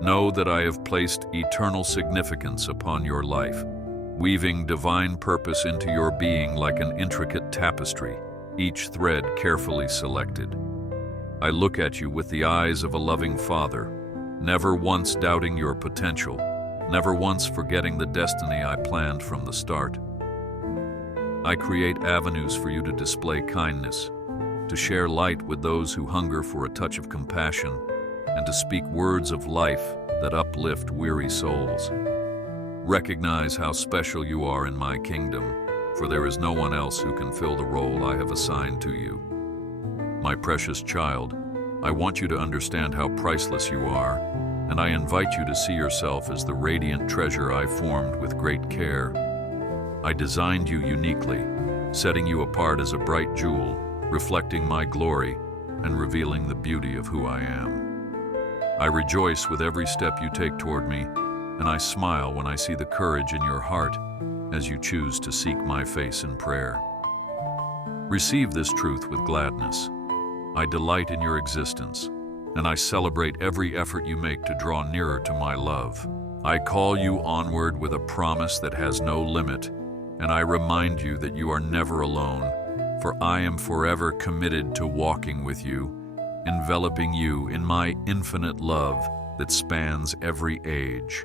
Know that I have placed eternal significance upon your life, weaving divine purpose into your being like an intricate tapestry, each thread carefully selected. I look at you with the eyes of a loving father, never once doubting your potential, never once forgetting the destiny I planned from the start. I create avenues for you to display kindness, to share light with those who hunger for a touch of compassion, and to speak words of life that uplift weary souls. Recognize how special you are in my kingdom, for there is no one else who can fill the role I have assigned to you. My precious child, I want you to understand how priceless you are, and I invite you to see yourself as the radiant treasure I formed with great care. I designed you uniquely, setting you apart as a bright jewel, reflecting my glory and revealing the beauty of who I am. I rejoice with every step you take toward me, and I smile when I see the courage in your heart as you choose to seek my face in prayer. Receive this truth with gladness. I delight in your existence, and I celebrate every effort you make to draw nearer to my love. I call you onward with a promise that has no limit, and I remind you that you are never alone, for I am forever committed to walking with you, enveloping you in my infinite love that spans every age.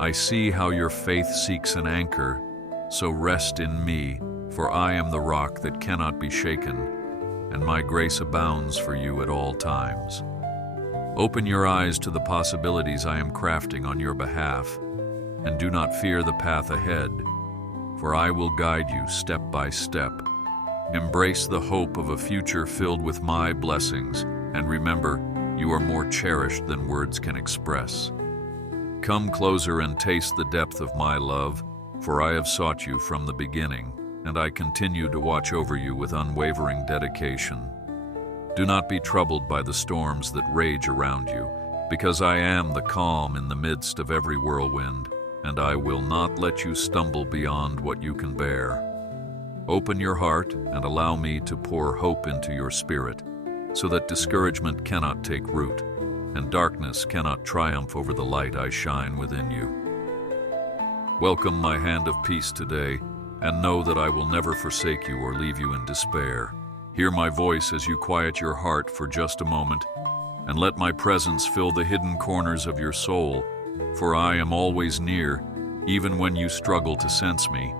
I see how your faith seeks an anchor, so rest in me, for I am the rock that cannot be shaken, and my grace abounds for you at all times. Open your eyes to the possibilities I am crafting on your behalf, and do not fear the path ahead, for I will guide you step by step. Embrace the hope of a future filled with my blessings, and remember, you are more cherished than words can express. Come closer and taste the depth of my love, for I have sought you from the beginning, and I continue to watch over you with unwavering dedication. Do not be troubled by the storms that rage around you, because I am the calm in the midst of every whirlwind, and I will not let you stumble beyond what you can bear. Open your heart and allow me to pour hope into your spirit, so that discouragement cannot take root, and darkness cannot triumph over the light I shine within you. Welcome my hand of peace today, and know that I will never forsake you or leave you in despair. Hear my voice as you quiet your heart for just a moment, and let my presence fill the hidden corners of your soul, for I am always near, even when you struggle to sense me.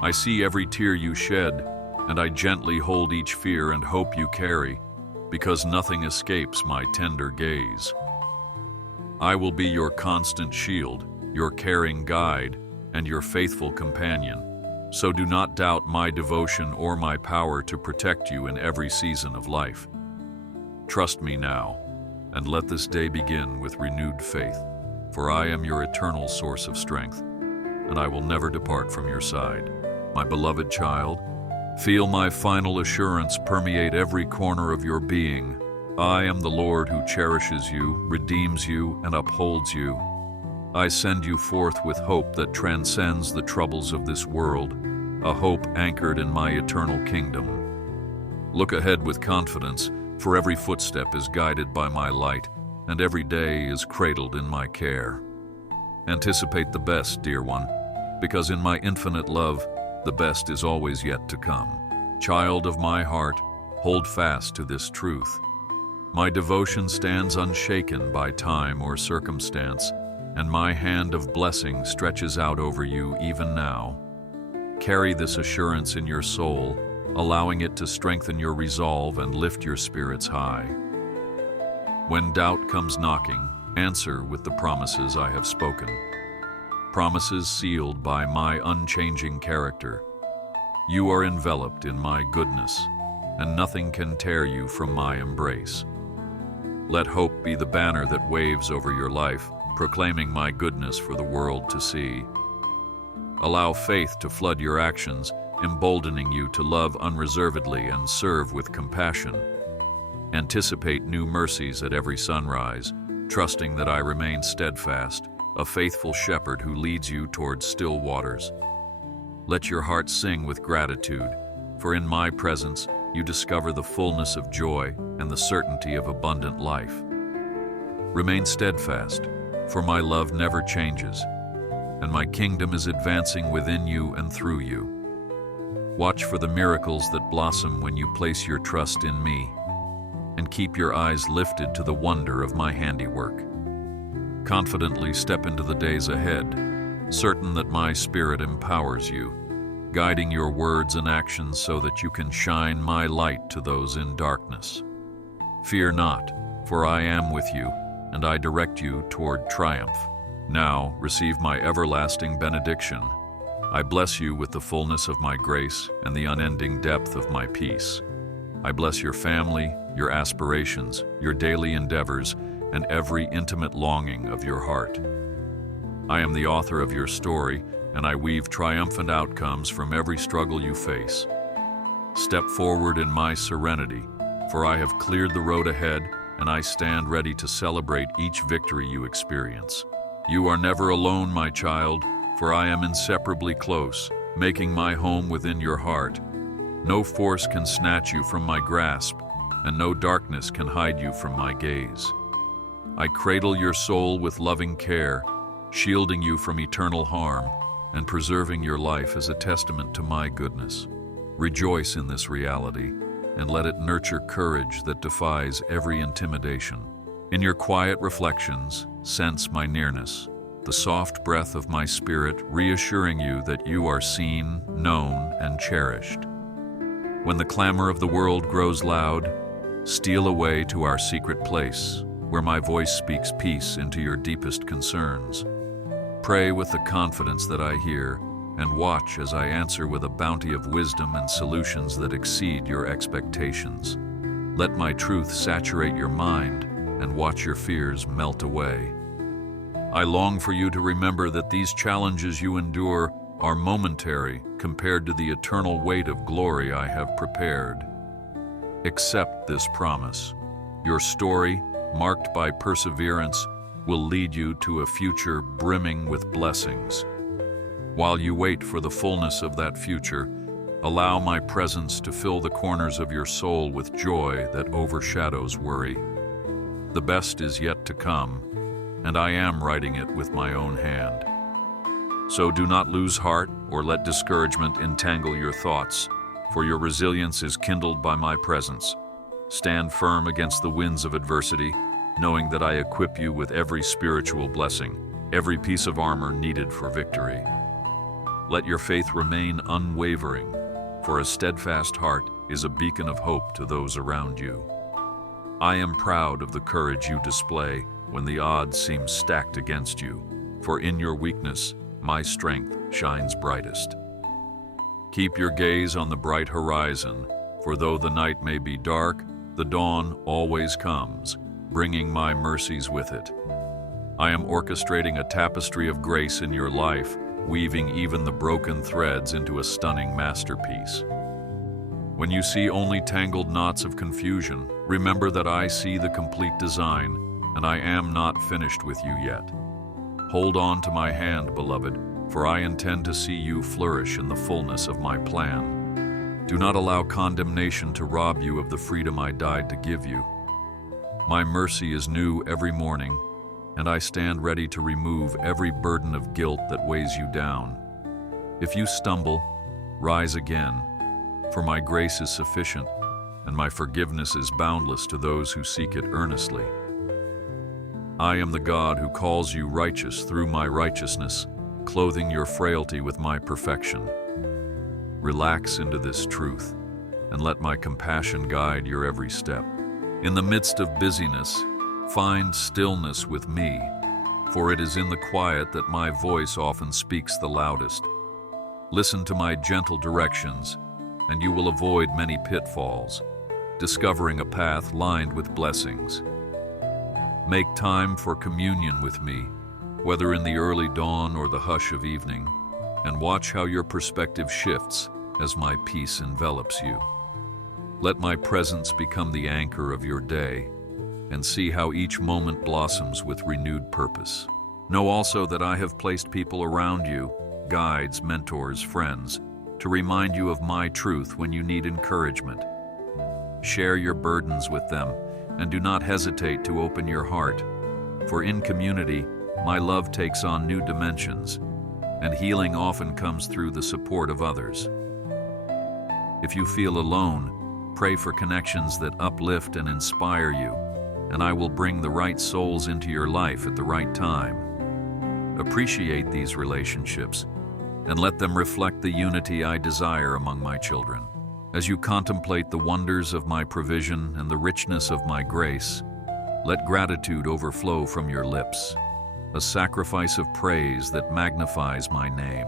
I see every tear you shed, and I gently hold each fear and hope you carry, because nothing escapes my tender gaze. I will be your constant shield, your caring guide, and your faithful companion, so do not doubt my devotion or my power to protect you in every season of life. Trust me now, and let this day begin with renewed faith, for I am your eternal source of strength, and I will never depart from your side. My beloved child, feel my final assurance permeate every corner of your being. I am the Lord who cherishes you, redeems you, and upholds you. I send you forth with hope that transcends the troubles of this world, a hope anchored in my eternal kingdom. Look ahead with confidence, for every footstep is guided by my light, and every day is cradled in my care. Anticipate the best, dear one, because in my infinite love, the best is always yet to come. Child of my heart, hold fast to this truth. My devotion stands unshaken by time or circumstance, and my hand of blessing stretches out over you even now. Carry this assurance in your soul, allowing it to strengthen your resolve and lift your spirits high. When doubt comes knocking, answer with the promises I have spoken. Promises sealed by my unchanging character. You are enveloped in my goodness, and nothing can tear you from my embrace. Let hope be the banner that waves over your life, proclaiming my goodness for the world to see. Allow faith to flood your actions, emboldening you to love unreservedly and serve with compassion. Anticipate new mercies at every sunrise, trusting that I remain steadfast, a faithful shepherd who leads you towards still waters. Let your heart sing with gratitude, for in my presence you discover the fullness of joy and the certainty of abundant life. Remain steadfast, for my love never changes, and my kingdom is advancing within you and through you. Watch for the miracles that blossom when you place your trust in me, and keep your eyes lifted to the wonder of my handiwork. Confidently step into the days ahead, certain that my Spirit empowers you, guiding your words and actions so that you can shine my light to those in darkness. Fear not, for I am with you, and I direct you toward triumph. Now receive my everlasting benediction. I bless you with the fullness of my grace and the unending depth of my peace. I bless your family, your aspirations, your daily endeavors, and every intimate longing of your heart. I am the author of your story, and I weave triumphant outcomes from every struggle you face. Step forward in my serenity, for I have cleared the road ahead, and I stand ready to celebrate each victory you experience. You are never alone, my child, for I am inseparably close, making my home within your heart. No force can snatch you from my grasp, and no darkness can hide you from my gaze. I cradle your soul with loving care, shielding you from eternal harm, and preserving your life as a testament to my goodness. Rejoice in this reality, and let it nurture courage that defies every intimidation. In your quiet reflections, sense my nearness, the soft breath of my Spirit reassuring you that you are seen, known, and cherished. When the clamor of the world grows loud, steal away to our secret place, where my voice speaks peace into your deepest concerns. Pray with the confidence that I hear, and watch as I answer with a bounty of wisdom and solutions that exceed your expectations. Let my truth saturate your mind, and watch your fears melt away. I long for you to remember that these challenges you endure are momentary compared to the eternal weight of glory I have prepared. Accept this promise. Your story, marked by perseverance, will lead you to a future brimming with blessings. While you wait for the fullness of that future, allow my presence to fill the corners of your soul with joy that overshadows worry. The best is yet to come, and I am writing it with my own hand. So do not lose heart or let discouragement entangle your thoughts, for your resilience is kindled by my presence. Stand firm against the winds of adversity, knowing that I equip you with every spiritual blessing, every piece of armor needed for victory. Let your faith remain unwavering, for a steadfast heart is a beacon of hope to those around you. I am proud of the courage you display when the odds seem stacked against you, for in your weakness, my strength shines brightest. Keep your gaze on the bright horizon, for though the night may be dark, the dawn always comes, bringing my mercies with it. I am orchestrating a tapestry of grace in your life, weaving even the broken threads into a stunning masterpiece. When you see only tangled knots of confusion, remember that I see the complete design, and I am not finished with you yet. Hold on to my hand, beloved, for I intend to see you flourish in the fullness of my plan. Do not allow condemnation to rob you of the freedom I died to give you. My mercy is new every morning, and I stand ready to remove every burden of guilt that weighs you down. If you stumble, rise again, for my grace is sufficient, and my forgiveness is boundless to those who seek it earnestly. I am the God who calls you righteous through my righteousness, clothing your frailty with my perfection. Relax into this truth, and let my compassion guide your every step. In the midst of busyness, find stillness with me, for it is in the quiet that my voice often speaks the loudest. Listen to my gentle directions, and you will avoid many pitfalls, discovering a path lined with blessings. Make time for communion with me, whether in the early dawn or the hush of evening, and watch how your perspective shifts as my peace envelops you. Let my presence become the anchor of your day, and see how each moment blossoms with renewed purpose. Know also that I have placed people around you, guides, mentors, friends, to remind you of my truth when you need encouragement. Share your burdens with them, and do not hesitate to open your heart, For in community, my love takes on new dimensions, and healing often comes through the support of others. If you feel alone, pray for connections that uplift and inspire you, and I will bring the right souls into your life at the right time. Appreciate these relationships, and let them reflect the unity I desire among my children. As you contemplate the wonders of my provision and the richness of my grace, let gratitude overflow from your lips, a sacrifice of praise that magnifies my name.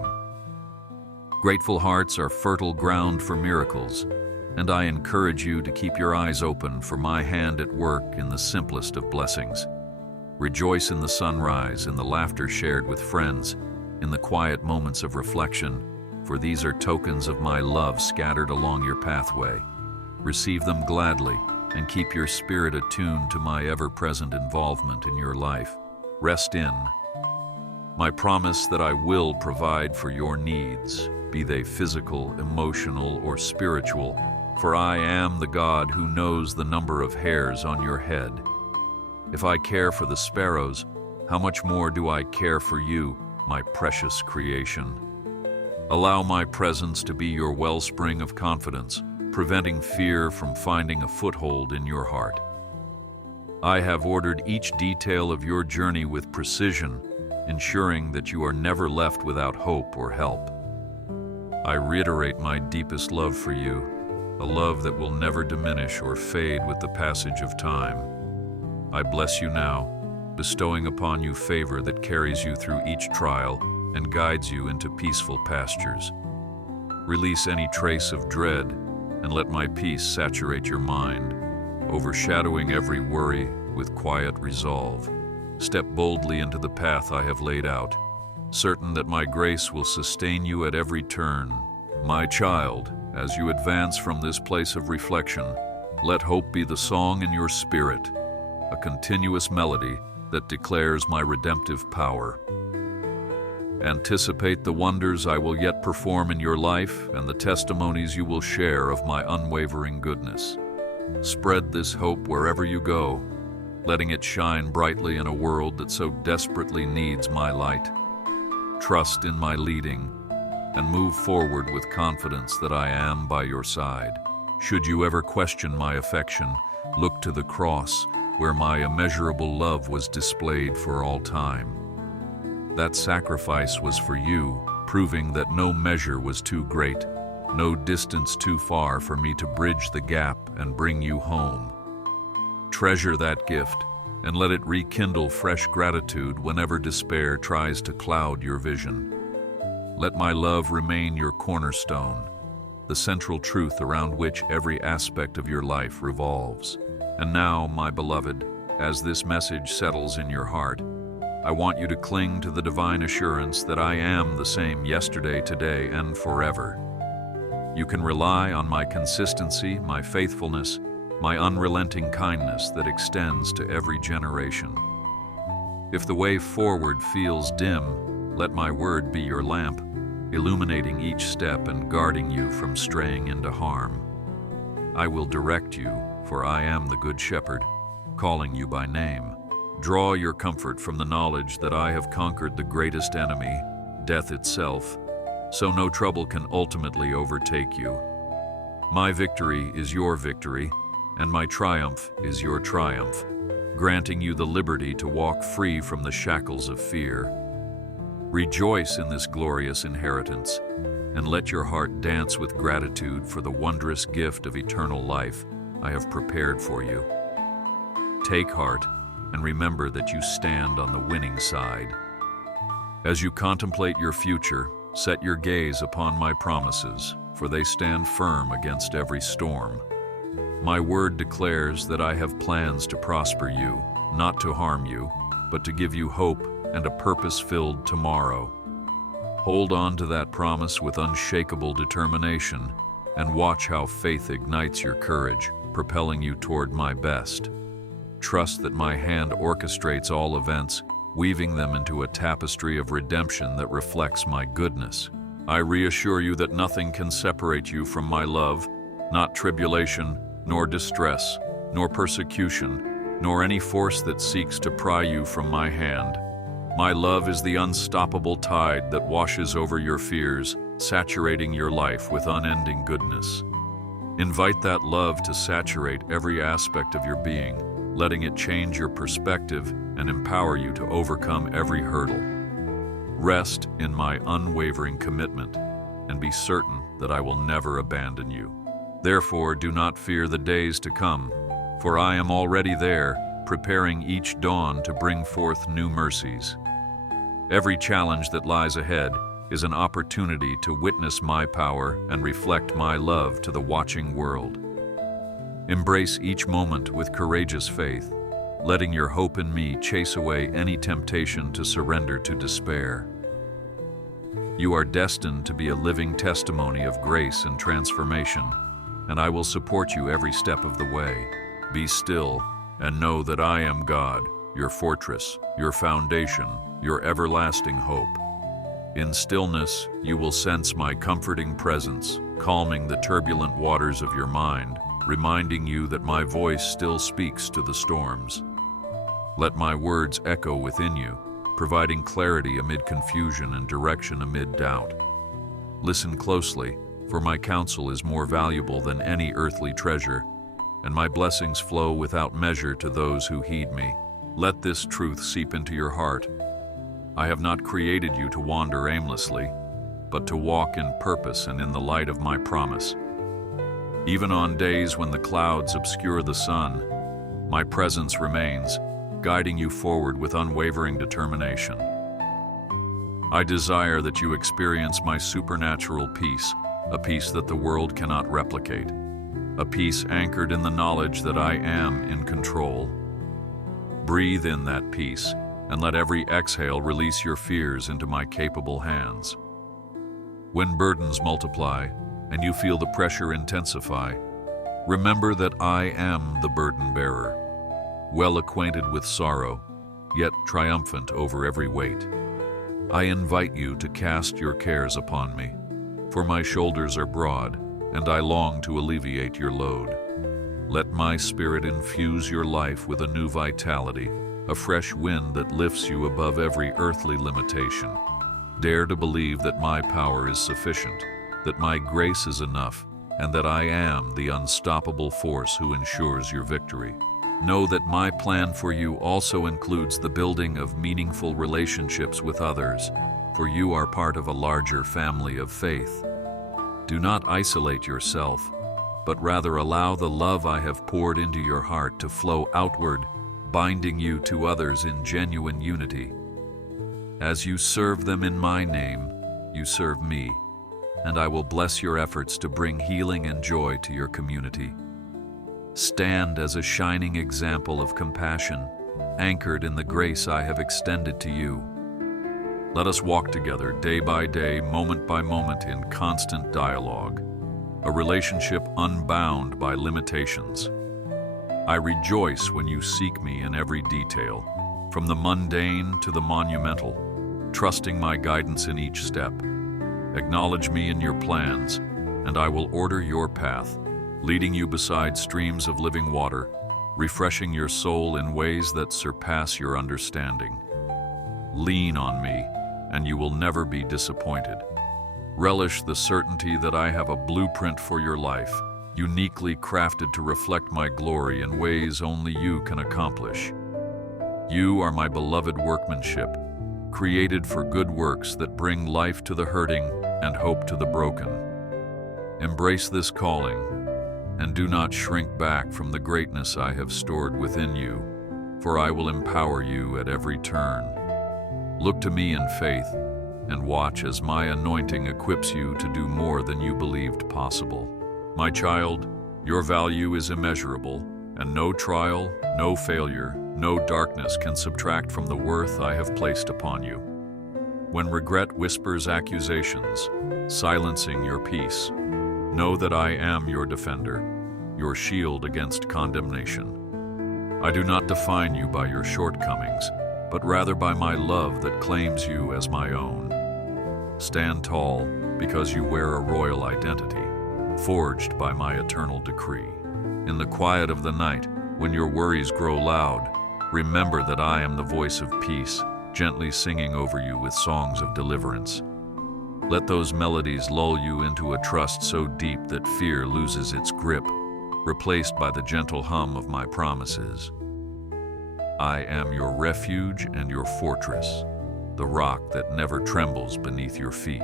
Grateful hearts are fertile ground for miracles, and I encourage you to keep your eyes open for my hand at work in the simplest of blessings. Rejoice in the sunrise, in the laughter shared with friends, in the quiet moments of reflection, for these are tokens of my love scattered along your pathway. Receive them gladly, and keep your spirit attuned to my ever-present involvement in your life. Rest in my promise that I will provide for your needs, be they physical, emotional, or spiritual, for I am the God who knows the number of hairs on your head. If I care for the sparrows, how much more do I care for you, my precious creation? Allow my presence to be your wellspring of confidence, preventing fear from finding a foothold in your heart. I have ordered each detail of your journey with precision, ensuring that you are never left without hope or help. I reiterate my deepest love for you, a love that will never diminish or fade with the passage of time. I bless you now, bestowing upon you favor that carries you through each trial and guides you into peaceful pastures. Release any trace of dread, and let my peace saturate your mind, overshadowing every worry with quiet resolve. Step boldly into the path I have laid out, certain that my grace will sustain you at every turn. My child, as you advance from this place of reflection, let hope be the song in your spirit, a continuous melody that declares my redemptive power. Anticipate the wonders I will yet perform in your life and the testimonies you will share of my unwavering goodness. Spread this hope wherever you go, letting it shine brightly in a world that so desperately needs my light. Trust in my leading, and move forward with confidence that I am by your side. Should you ever question my affection, look to the cross, where my immeasurable love was displayed for all time. That sacrifice was for you, proving that no measure was too great, no distance too far for me to bridge the gap and bring you home. Treasure that gift, and let it rekindle fresh gratitude whenever despair tries to cloud your vision. Let my love remain your cornerstone, the central truth around which every aspect of your life revolves. And now, my beloved, as this message settles in your heart, I want you to cling to the divine assurance that I am the same yesterday, today, and forever. You can rely on my consistency, my faithfulness, my unrelenting kindness that extends to every generation. If the way forward feels dim, let my word be your lamp, illuminating each step and guarding you from straying into harm. I will direct you, for I am the Good Shepherd, calling you by name. Draw your comfort from the knowledge that I have conquered the greatest enemy, death itself, so no trouble can ultimately overtake you. My victory is your victory, and my triumph is your triumph, granting you the liberty to walk free from the shackles of fear. Rejoice in this glorious inheritance, and let your heart dance with gratitude for the wondrous gift of eternal life I have prepared for you. Take heart, and remember that you stand on the winning side. As you contemplate your future, set your gaze upon my promises, for they stand firm against every storm. My word declares that I have plans to prosper you, not to harm you, but to give you hope and a purpose-filled tomorrow. Hold on to that promise with unshakable determination, and watch how faith ignites your courage, propelling you toward my best. Trust that my hand orchestrates all events, weaving them into a tapestry of redemption that reflects my goodness. I reassure you that nothing can separate you from my love, not tribulation, nor distress, nor persecution, nor any force that seeks to pry you from my hand. My love is the unstoppable tide that washes over your fears, saturating your life with unending goodness. Invite that love to saturate every aspect of your being, letting it change your perspective and empower you to overcome every hurdle. Rest in my unwavering commitment and be certain that I will never abandon you. Therefore, do not fear the days to come, for I am already there, preparing each dawn to bring forth new mercies. Every challenge that lies ahead is an opportunity to witness my power and reflect my love to the watching world. Embrace each moment with courageous faith, letting your hope in me chase away any temptation to surrender to despair. You are destined to be a living testimony of grace and transformation, and I will support you every step of the way. Be still and know that I am God, your fortress, your foundation, your everlasting hope. In stillness, you will sense my comforting presence, calming the turbulent waters of your mind, reminding you that my voice still speaks to the storms. Let my words echo within you, providing clarity amid confusion and direction amid doubt. Listen closely, for my counsel is more valuable than any earthly treasure, and my blessings flow without measure to those who heed me. Let this truth seep into your heart. I have not created you to wander aimlessly, but to walk in purpose and in the light of my promise. Even on days when the clouds obscure the sun, my presence remains, guiding you forward with unwavering determination. I desire that you experience my supernatural peace, a peace that the world cannot replicate, a peace anchored in the knowledge that I am in control. Breathe in that peace, and let every exhale release your fears into my capable hands. When burdens multiply and you feel the pressure intensify, remember that I am the burden bearer, well acquainted with sorrow, yet triumphant over every weight. I invite you to cast your cares upon me, for my shoulders are broad, and I long to alleviate your load. Let my spirit infuse your life with a new vitality, a fresh wind that lifts you above every earthly limitation. Dare to believe that my power is sufficient, that my grace is enough, and that I am the unstoppable force who ensures your victory. Know that my plan for you also includes the building of meaningful relationships with others, for you are part of a larger family of faith. Do not isolate yourself, but rather allow the love I have poured into your heart to flow outward, binding you to others in genuine unity. As you serve them in my name, you serve me, and I will bless your efforts to bring healing and joy to your community. Stand as a shining example of compassion, anchored in the grace I have extended to you. Let us walk together day by day, moment by moment, in constant dialogue, a relationship unbound by limitations. I rejoice when you seek me in every detail, from the mundane to the monumental, trusting my guidance in each step. Acknowledge me in your plans, and I will order your path, leading you beside streams of living water, refreshing your soul in ways that surpass your understanding. Lean on me, and you will never be disappointed. Relish the certainty that I have a blueprint for your life, uniquely crafted to reflect my glory in ways only you can accomplish. You are my beloved workmanship, created for good works that bring life to the hurting and hope to the broken. Embrace this calling, and do not shrink back from the greatness I have stored within you, for I will empower you at every turn. Look to me in faith, and watch as my anointing equips you to do more than you believed possible. My child, your value is immeasurable, and no trial, no failure, no darkness can subtract from the worth I have placed upon you. When regret whispers accusations, silencing your peace, know that I am your defender, your shield against condemnation. I do not define you by your shortcomings, but rather by my love that claims you as my own. Stand tall because you wear a royal identity, forged by my eternal decree. In the quiet of the night, When your worries grow loud, remember that I am the voice of peace, gently singing over you with songs of deliverance. Let those melodies lull you into a trust so deep that fear loses its grip, replaced by the gentle hum of my promises. I am your refuge and your fortress, the rock that never trembles beneath your feet.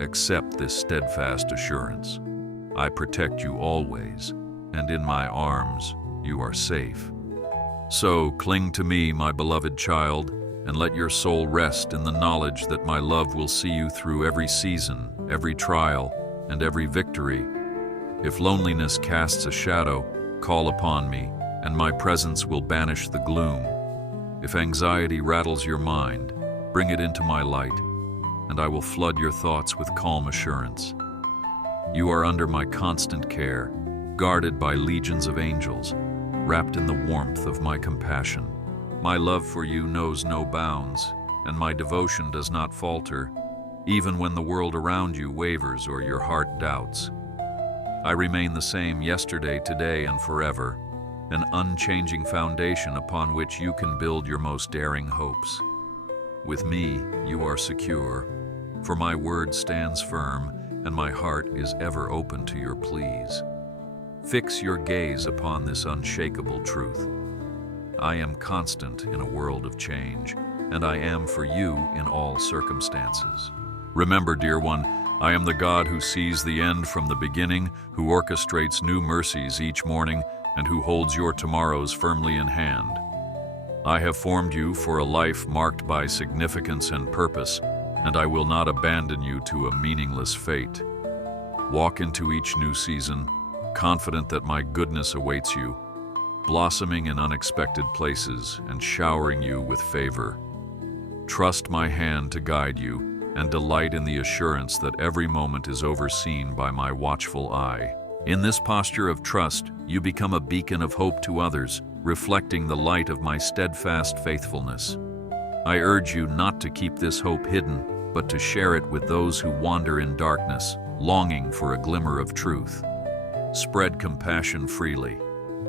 Accept this steadfast assurance. I protect you always, and in my arms you are safe. So cling to me, my beloved child, and let your soul rest in the knowledge that my love will see you through every season, every trial, and every victory. If loneliness casts a shadow, call upon me, and my presence will banish the gloom. If anxiety rattles your mind, bring it into my light, and I will flood your thoughts with calm assurance. You are under my constant care, guarded by legions of angels, wrapped in the warmth of my compassion. My love for you knows no bounds, and my devotion does not falter, even when the world around you wavers or your heart doubts. I remain the same yesterday, today, and forever, an unchanging foundation upon which you can build your most daring hopes. With me, you are secure, for my word stands firm, and my heart is ever open to your pleas. Fix your gaze upon this unshakable truth. I am constant in a world of change, and I am for you in all circumstances. Remember, dear one, I am the God who sees the end from the beginning, who orchestrates new mercies each morning, and who holds your tomorrows firmly in hand. I have formed you for a life marked by significance and purpose, and I will not abandon you to a meaningless fate. Walk into each new season, confident that my goodness awaits you, blossoming in unexpected places and showering you with favor. Trust my hand to guide you, and delight in the assurance that every moment is overseen by my watchful eye. In this posture of trust, you become a beacon of hope to others, reflecting the light of my steadfast faithfulness. I urge you not to keep this hope hidden, but to share it with those who wander in darkness, longing for a glimmer of truth. Spread compassion freely,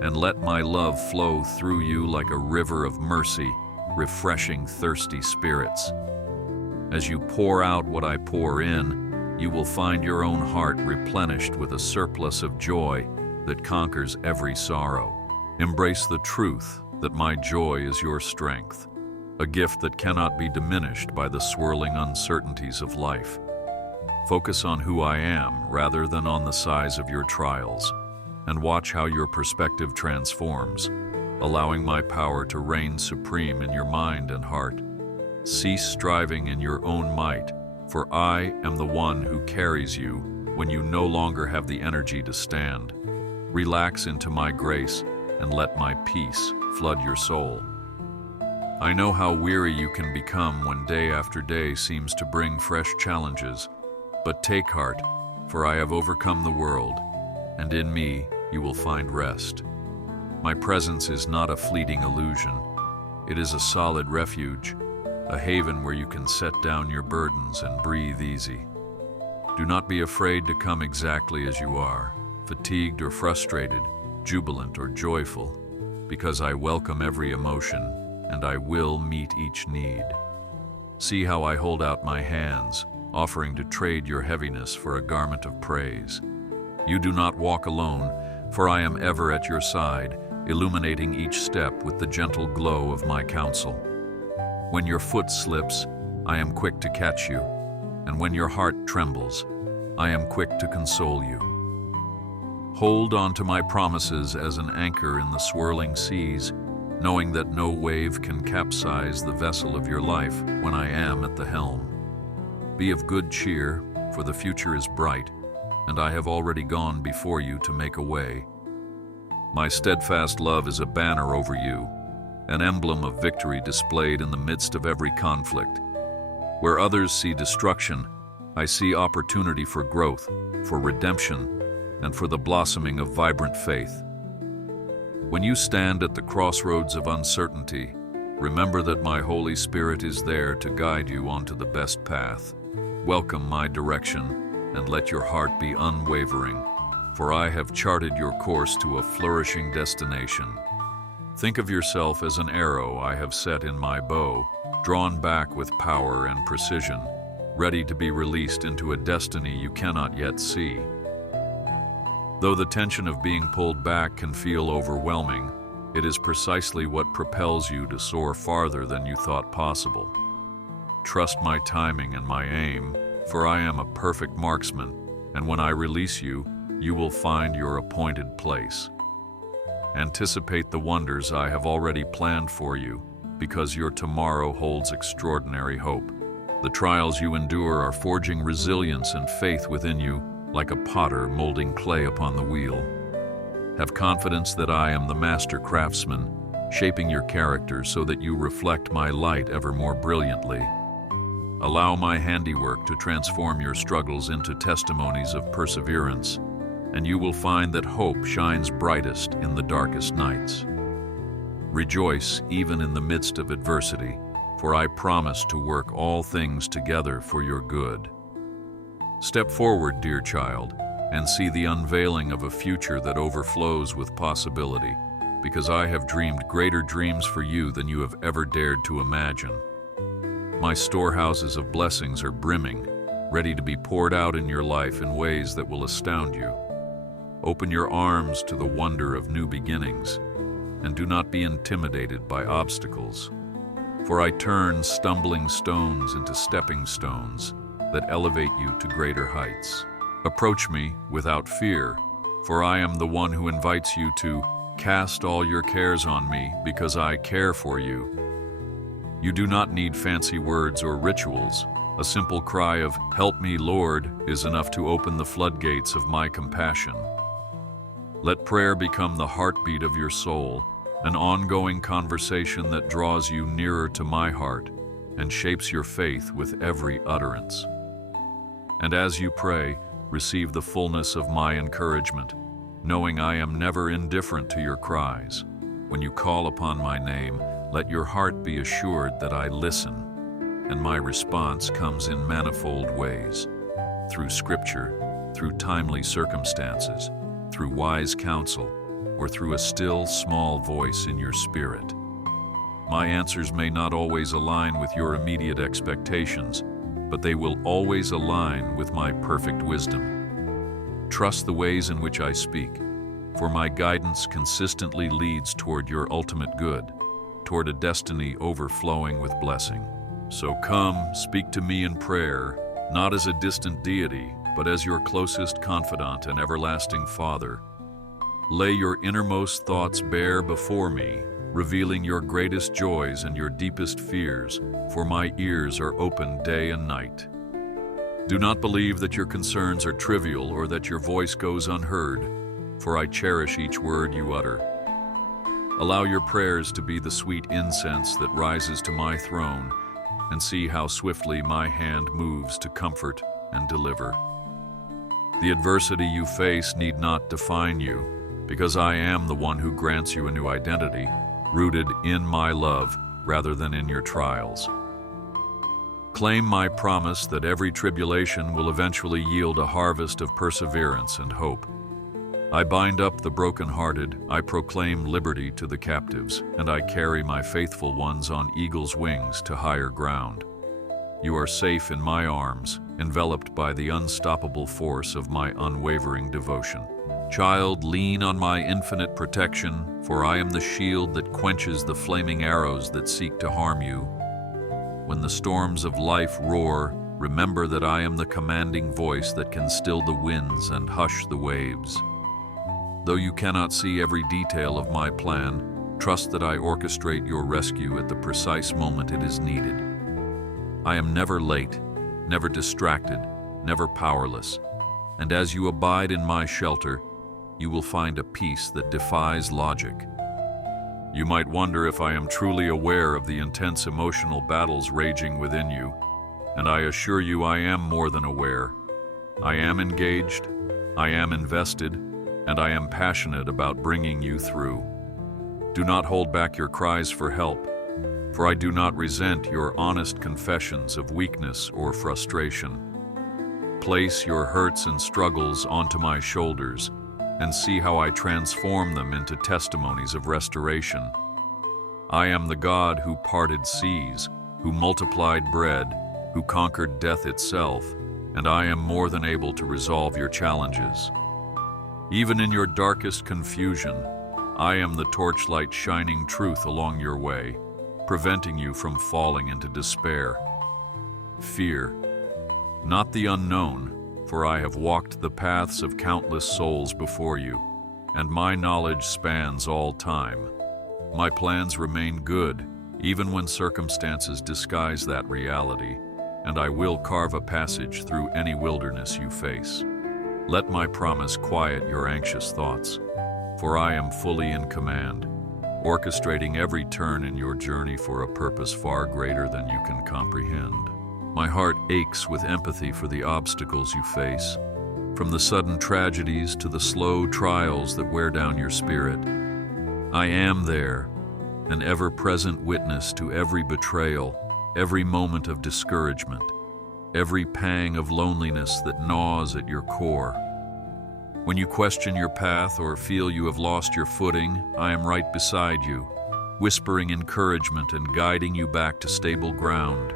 and let my love flow through you like a river of mercy, refreshing thirsty spirits. As you pour out what I pour in, you will find your own heart replenished with a surplus of joy that conquers every sorrow. Embrace the truth that my joy is your strength, a gift that cannot be diminished by the swirling uncertainties of life. Focus on who I am rather than on the size of your trials, and watch how your perspective transforms, allowing my power to reign supreme in your mind and heart. Cease striving in your own might, for I am the one who carries you when you no longer have the energy to stand. Relax into my grace and let my peace flood your soul. I know how weary you can become when day after day seems to bring fresh challenges, but take heart, for I have overcome the world, and in me you will find rest. My presence is not a fleeting illusion. It is a solid refuge, a haven where you can set down your burdens and breathe easy. Do not be afraid to come exactly as you are, fatigued or frustrated, jubilant or joyful, because I welcome every emotion, and I will meet each need. See how I hold out my hands, offering to trade your heaviness for a garment of praise. You do not walk alone, for I am ever at your side, illuminating each step with the gentle glow of my counsel. When your foot slips, I am quick to catch you, and when your heart trembles, I am quick to console you. Hold on to my promises as an anchor in the swirling seas, knowing that no wave can capsize the vessel of your life when I am at the helm. Be of good cheer, for the future is bright, and I have already gone before you to make a way. My steadfast love is a banner over you, an emblem of victory displayed in the midst of every conflict. Where others see destruction, I see opportunity for growth, for redemption, and for the blossoming of vibrant faith. When you stand at the crossroads of uncertainty, remember that my Holy Spirit is there to guide you onto the best path. Welcome my direction, and let your heart be unwavering. for I have charted your course to a flourishing destination. Think of yourself as an arrow I have set in my bow, drawn back with power and precision, ready to be released into a destiny you cannot yet see. Though the tension of being pulled back can feel overwhelming, it is precisely what propels you to soar farther than you thought possible. Trust my timing and my aim, for I am a perfect marksman, and when I release you, you will find your appointed place. Anticipate the wonders I have already planned for you, because your tomorrow holds extraordinary hope. The trials you endure are forging resilience and faith within you, like a potter molding clay upon the wheel. Have confidence that I am the master craftsman, shaping your character so that you reflect my light ever more brilliantly. Allow my handiwork to transform your struggles into testimonies of perseverance, and you will find that hope shines brightest in the darkest nights. Rejoice even in the midst of adversity, for I promise to work all things together for your good. Step forward, dear child, and see the unveiling of a future that overflows with possibility, because I have dreamed greater dreams for you than you have ever dared to imagine. My storehouses of blessings are brimming, ready to be poured out in your life in ways that will astound you. Open your arms to the wonder of new beginnings, and do not be intimidated by obstacles, for I turn stumbling stones into stepping stones that elevate you to greater heights. Approach me without fear, for I am the one who invites you to cast all your cares on me because I care for you. You do not need fancy words or rituals. A simple cry of, "Help me, Lord," is enough to open the floodgates of my compassion. Let prayer become the heartbeat of your soul, an ongoing conversation that draws you nearer to my heart and shapes your faith with every utterance. And as you pray, receive the fullness of my encouragement, knowing I am never indifferent to your cries. When you call upon my name, let your heart be assured that I listen, and my response comes in manifold ways, through scripture, through timely circumstances, through wise counsel, or through a still, small voice in your spirit. My answers may not always align with your immediate expectations, but they will always align with my perfect wisdom. Trust the ways in which I speak, for my guidance consistently leads toward your ultimate good, toward a destiny overflowing with blessing. So come, speak to me in prayer, not as a distant deity, but as your closest confidant and everlasting Father. Lay your innermost thoughts bare before me, revealing your greatest joys and your deepest fears, for my ears are open day and night. Do not believe that your concerns are trivial or that your voice goes unheard, for I cherish each word you utter. Allow your prayers to be the sweet incense that rises to my throne, and see how swiftly my hand moves to comfort and deliver. The adversity you face need not define you, because I am the one who grants you a new identity, rooted in my love rather than in your trials. Claim my promise that every tribulation will eventually yield a harvest of perseverance and hope. I bind up the brokenhearted, I proclaim liberty to the captives, and I carry my faithful ones on eagle's wings to higher ground. You are safe in my arms, enveloped by the unstoppable force of my unwavering devotion. Child, lean on my infinite protection, for I am the shield that quenches the flaming arrows that seek to harm you. When the storms of life roar, remember that I am the commanding voice that can still the winds and hush the waves. Though you cannot see every detail of my plan, trust that I orchestrate your rescue at the precise moment it is needed. I am never late, never distracted, never powerless, and as you abide in my shelter, you will find a peace that defies logic. You might wonder if I am truly aware of the intense emotional battles raging within you, and I assure you I am more than aware. I am engaged, I am invested, and I am passionate about bringing you through. Do not hold back your cries for help, for I do not resent your honest confessions of weakness or frustration. Place your hurts and struggles onto my shoulders, and see how I transform them into testimonies of restoration. I am the God who parted seas, who multiplied bread, who conquered death itself, and I am more than able to resolve your challenges. Even in your darkest confusion, I am the torchlight shining truth along your way, preventing you from falling into despair. Fear, not the unknown, for I have walked the paths of countless souls before you, and my knowledge spans all time. My plans remain good, even when circumstances disguise that reality, and I will carve a passage through any wilderness you face. Let my promise quiet your anxious thoughts, for I am fully in command, orchestrating every turn in your journey for a purpose far greater than you can comprehend. My heart aches with empathy for the obstacles you face, from the sudden tragedies to the slow trials that wear down your spirit. I am there, an ever-present witness to every betrayal, every moment of discouragement, every pang of loneliness that gnaws at your core. When you question your path or feel you have lost your footing, I am right beside you, whispering encouragement and guiding you back to stable ground.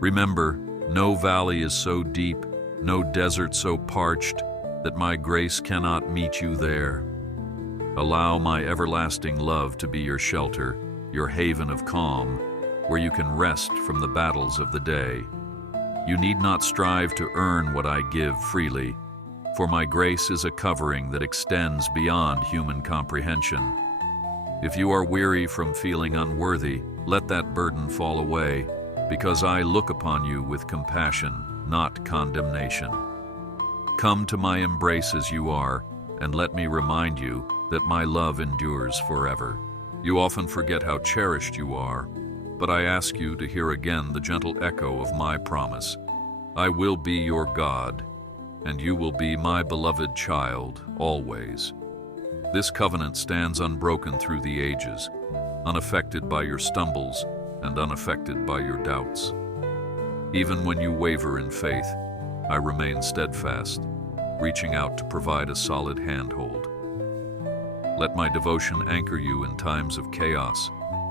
Remember, no valley is so deep, no desert so parched, that my grace cannot meet you there. Allow my everlasting love to be your shelter, your haven of calm, where you can rest from the battles of the day. You need not strive to earn what I give freely, for my grace is a covering that extends beyond human comprehension. If you are weary from feeling unworthy, let that burden fall away, because I look upon you with compassion, not condemnation. Come to my embrace as you are, and let me remind you that my love endures forever. You often forget how cherished you are, but I ask you to hear again the gentle echo of my promise. I will be your God, and you will be my beloved child always. This covenant stands unbroken through the ages, unaffected by your stumbles and unaffected by your doubts. Even when you waver in faith, I remain steadfast, reaching out to provide a solid handhold. Let my devotion anchor you in times of chaos,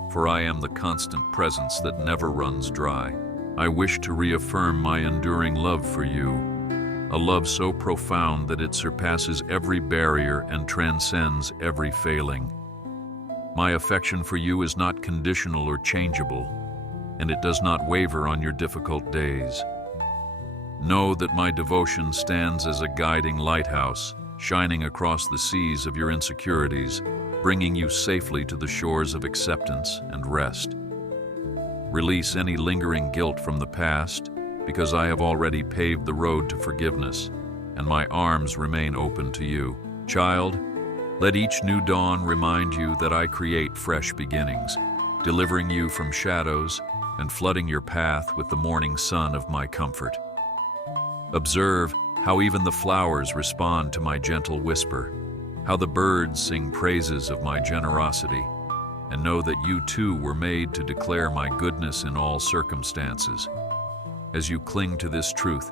for I am the constant presence that never runs dry. I wish to reaffirm my enduring love for you, a love so profound that it surpasses every barrier and transcends every failing. My affection for you is not conditional or changeable, and it does not waver on your difficult days. Know that my devotion stands as a guiding lighthouse, shining across the seas of your insecurities, bringing you safely to the shores of acceptance and rest. Release any lingering guilt from the past, because I have already paved the road to forgiveness, and my arms remain open to you. Child, let each new dawn remind you that I create fresh beginnings, delivering you from shadows and flooding your path with the morning sun of my comfort. Observe how even the flowers respond to my gentle whisper, how the birds sing praises of my generosity, and know that you too were made to declare my goodness in all circumstances. As you cling to this truth,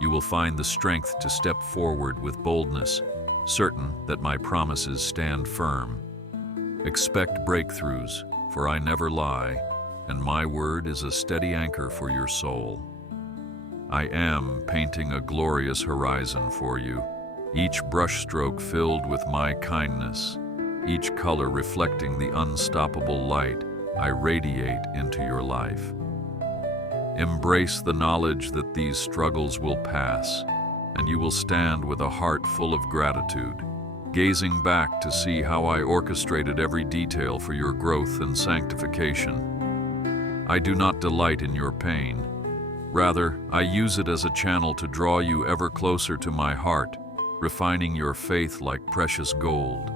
you will find the strength to step forward with boldness, certain that my promises stand firm. Expect breakthroughs, for I never lie, and my word is a steady anchor for your soul. I am painting a glorious horizon for you, each brushstroke filled with my kindness, each color reflecting the unstoppable light I radiate into your life. Embrace the knowledge that these struggles will pass, and you will stand with a heart full of gratitude, gazing back to see how I orchestrated every detail for your growth and sanctification. I do not delight in your pain. Rather, I use it as a channel to draw you ever closer to my heart, refining your faith like precious gold.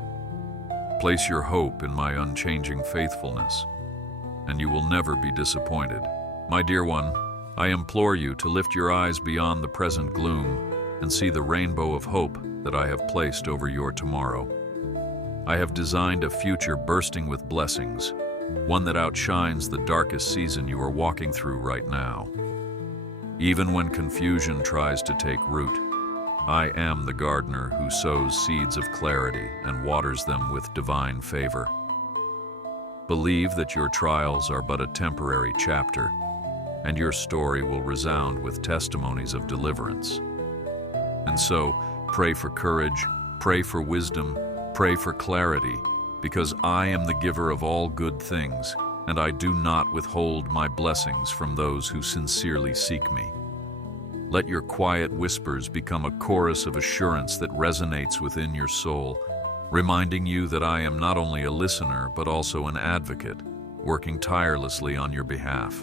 Place your hope in my unchanging faithfulness, and you will never be disappointed. My dear one, I implore you to lift your eyes beyond the present gloom and see the rainbow of hope that I have placed over your tomorrow. I have designed a future bursting with blessings, one that outshines the darkest season you are walking through right now. Even when confusion tries to take root, I am the gardener who sows seeds of clarity and waters them with divine favor. Believe that your trials are but a temporary chapter, and your story will resound with testimonies of deliverance. And so, pray for courage, pray for wisdom, pray for clarity, because I am the giver of all good things, and I do not withhold my blessings from those who sincerely seek me. Let your quiet whispers become a chorus of assurance that resonates within your soul, reminding you that I am not only a listener but also an advocate, working tirelessly on your behalf.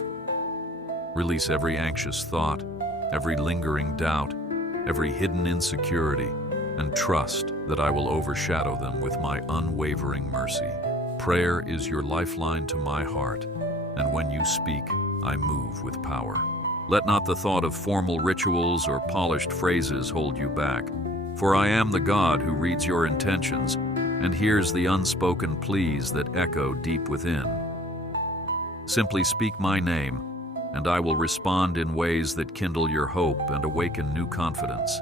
Release every anxious thought, every lingering doubt, every hidden insecurity, and trust that I will overshadow them with my unwavering mercy. Prayer is your lifeline to my heart, and when you speak, I move with power. Let not the thought of formal rituals or polished phrases hold you back, for I am the God who reads your intentions and hears the unspoken pleas that echo deep within. Simply speak my name, and I will respond in ways that kindle your hope and awaken new confidence.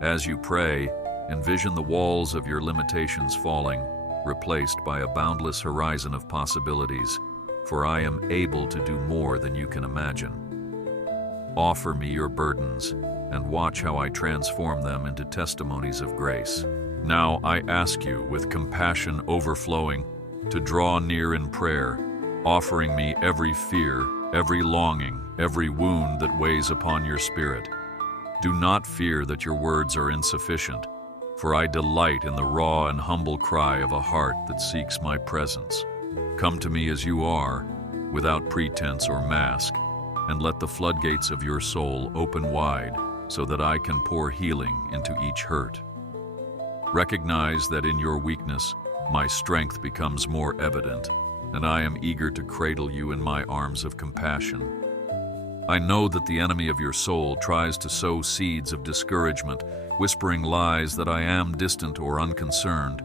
As you pray, envision the walls of your limitations falling, replaced by a boundless horizon of possibilities, for I am able to do more than you can imagine. Offer me your burdens, and watch how I transform them into testimonies of grace. Now I ask you, with compassion overflowing, to draw near in prayer, offering me every fear, every longing, every wound that weighs upon your spirit. Do not fear that your words are insufficient, for I delight in the raw and humble cry of a heart that seeks my presence. Come to me as you are, without pretense or mask, and let the floodgates of your soul open wide so that I can pour healing into each hurt. Recognize that in your weakness, my strength becomes more evident, and I am eager to cradle you in my arms of compassion. I know that the enemy of your soul tries to sow seeds of discouragement, whispering lies that I am distant or unconcerned.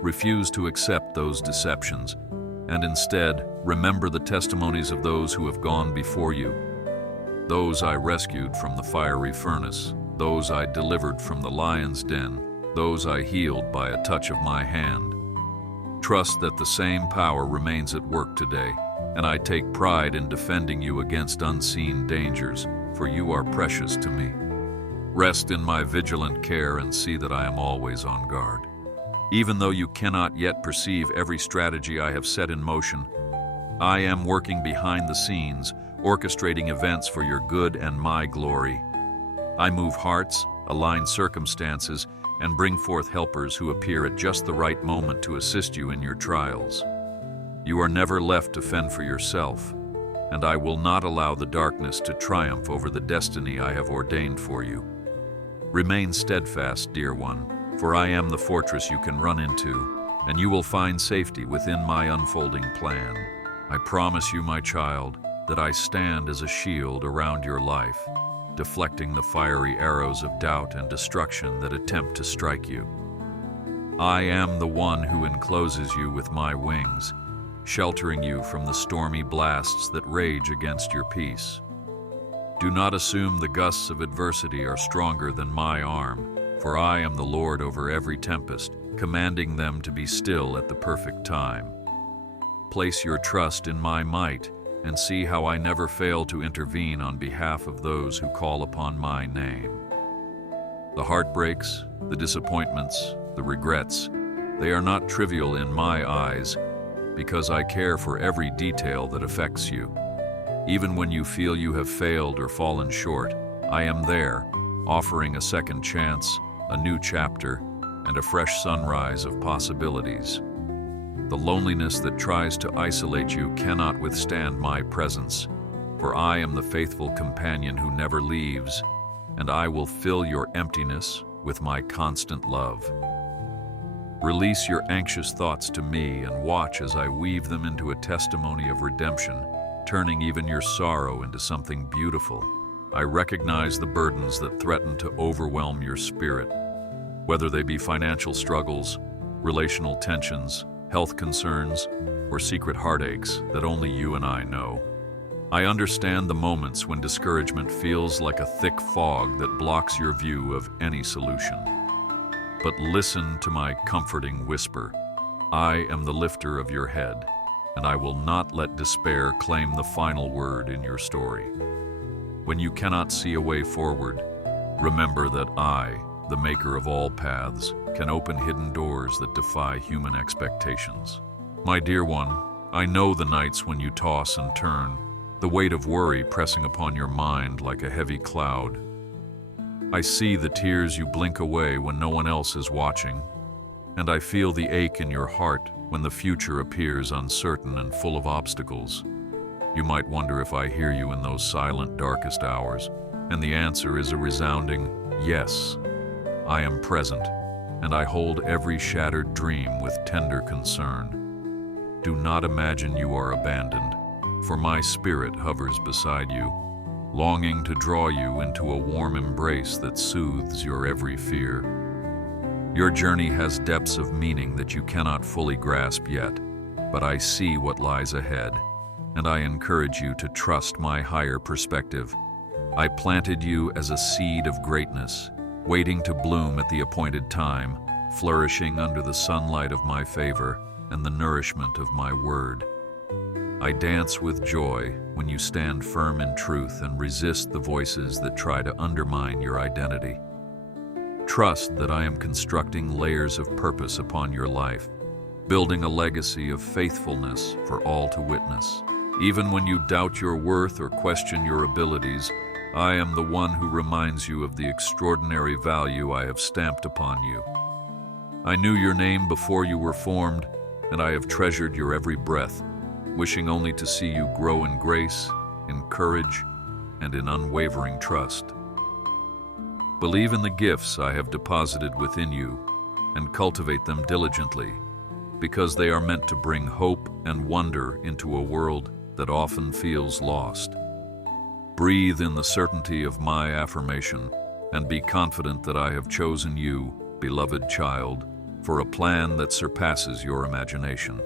Refuse to accept those deceptions, and instead remember the testimonies of those who have gone before you. Those I rescued from the fiery furnace, those I delivered from the lion's den, those I healed by a touch of my hand. Trust that the same power remains at work today, and I take pride in defending you against unseen dangers, for you are precious to me. Rest in my vigilant care and see that I am always on guard. Even though you cannot yet perceive every strategy I have set in motion, I am working behind the scenes, orchestrating events for your good and my glory. I move hearts, align circumstances, and bring forth helpers who appear at just the right moment to assist you in your trials. You are never left to fend for yourself, and I will not allow the darkness to triumph over the destiny I have ordained for you. Remain steadfast, dear one, for I am the fortress you can run into, and you will find safety within my unfolding plan. I promise you, my child, that I stand as a shield around your life, deflecting the fiery arrows of doubt and destruction that attempt to strike you. I am the one who encloses you with my wings, sheltering you from the stormy blasts that rage against your peace. Do not assume the gusts of adversity are stronger than my arm, for I am the Lord over every tempest, commanding them to be still at the perfect time. Place your trust in my might, and see how I never fail to intervene on behalf of those who call upon my name. The heartbreaks, the disappointments, the regrets, they are not trivial in my eyes, because I care for every detail that affects you. Even when you feel you have failed or fallen short, I am there, offering a second chance, a new chapter, and a fresh sunrise of possibilities. The loneliness that tries to isolate you cannot withstand my presence, for I am the faithful companion who never leaves, and I will fill your emptiness with my constant love. Release your anxious thoughts to me and watch as I weave them into a testimony of redemption, turning even your sorrow into something beautiful. I recognize the burdens that threaten to overwhelm your spirit, whether they be financial struggles, relational tensions, health concerns, or secret heartaches that only you and I know. I understand the moments when discouragement feels like a thick fog that blocks your view of any solution. But listen to my comforting whisper. I am the lifter of your head, and I will not let despair claim the final word in your story. When you cannot see a way forward, remember that I, the maker of all paths, can open hidden doors that defy human expectations. My dear one, I know the nights when you toss and turn, the weight of worry pressing upon your mind like a heavy cloud. I see the tears you blink away when no one else is watching, and I feel the ache in your heart when the future appears uncertain and full of obstacles. You might wonder if I hear you in those silent, darkest hours, and the answer is a resounding yes. I am present, and I hold every shattered dream with tender concern. Do not imagine you are abandoned, for my spirit hovers beside you, longing to draw you into a warm embrace that soothes your every fear. Your journey has depths of meaning that you cannot fully grasp yet, but I see what lies ahead, and I encourage you to trust my higher perspective. I planted you as a seed of greatness, waiting to bloom at the appointed time, flourishing under the sunlight of my favor and the nourishment of my word. I dance with joy when you stand firm in truth and resist the voices that try to undermine your identity. Trust that I am constructing layers of purpose upon your life, building a legacy of faithfulness for all to witness. Even when you doubt your worth or question your abilities, I am the one who reminds you of the extraordinary value I have stamped upon you. I knew your name before you were formed, and I have treasured your every breath, wishing only to see you grow in grace, in courage, and in unwavering trust. Believe in the gifts I have deposited within you, and cultivate them diligently, because they are meant to bring hope and wonder into a world that often feels lost. Breathe in the certainty of my affirmation, and be confident that I have chosen you, beloved child, for a plan that surpasses your imagination.